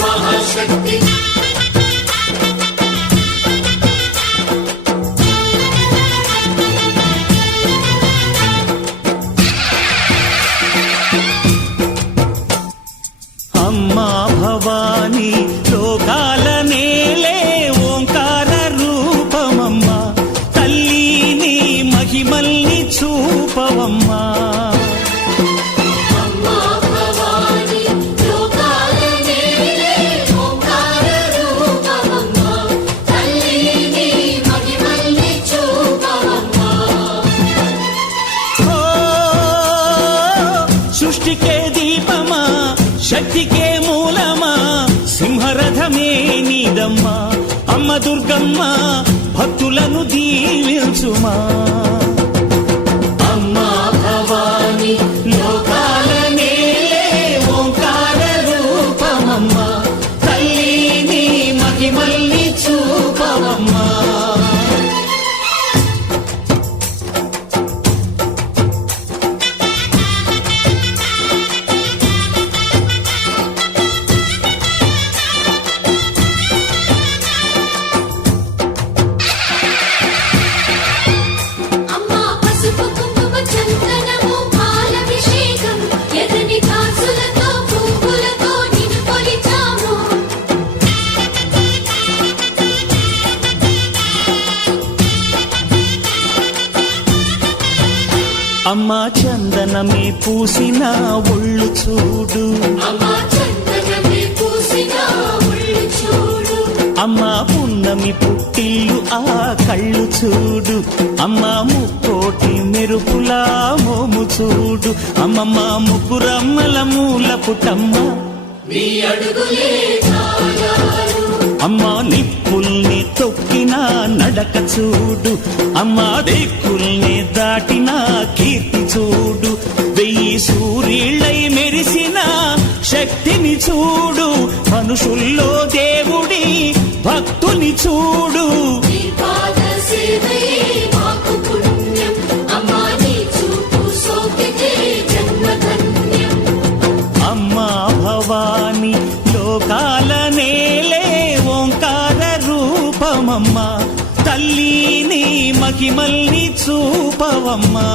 మహాశక్తి అమ్మా భవాని లోకాల నేలే ఓంకార రూపమమ్మా తల్లిని మహిమల్ని చూపవమ్మా సృష్టికే దీపమా శక్తికే మూలమా సింహరథమే నీదమ్మా అమ్మ దుర్గమ్మ భక్తులను దీవించుమా అమ్మా భవాని లోకాల నేలే ఓంకార రూపమమ్మా తల్లిని మహిమల్ని చూపవమ్మా అమ్మా చందనమే పూసిన ఒళ్ళు చూడు అమ్మా పున్నమి పుట్టిల్లు ఆ కళ్ళు చూడు అమ్మా ముక్కోటి మెరుపులా మోము చూడు అమ్మమ్మ ముగ్గురమ్మల మూల పుటమ్మ అమ్మా నిప్పుల్ని తొక్కిన నడక చూడు అమ్మా దిక్కుల్ని దాటిన కీర్తి చూడు 1000 సూర్యుళ్ళై మెరిసిన శక్తిని చూడు మనుషుల్లో దేవుడి భక్తుని చూడు అమ్మా భవాని లోకాల నేలే ఓంకార రూపమమ్మా తల్లిని మహిమల్ని చూపవమ్మా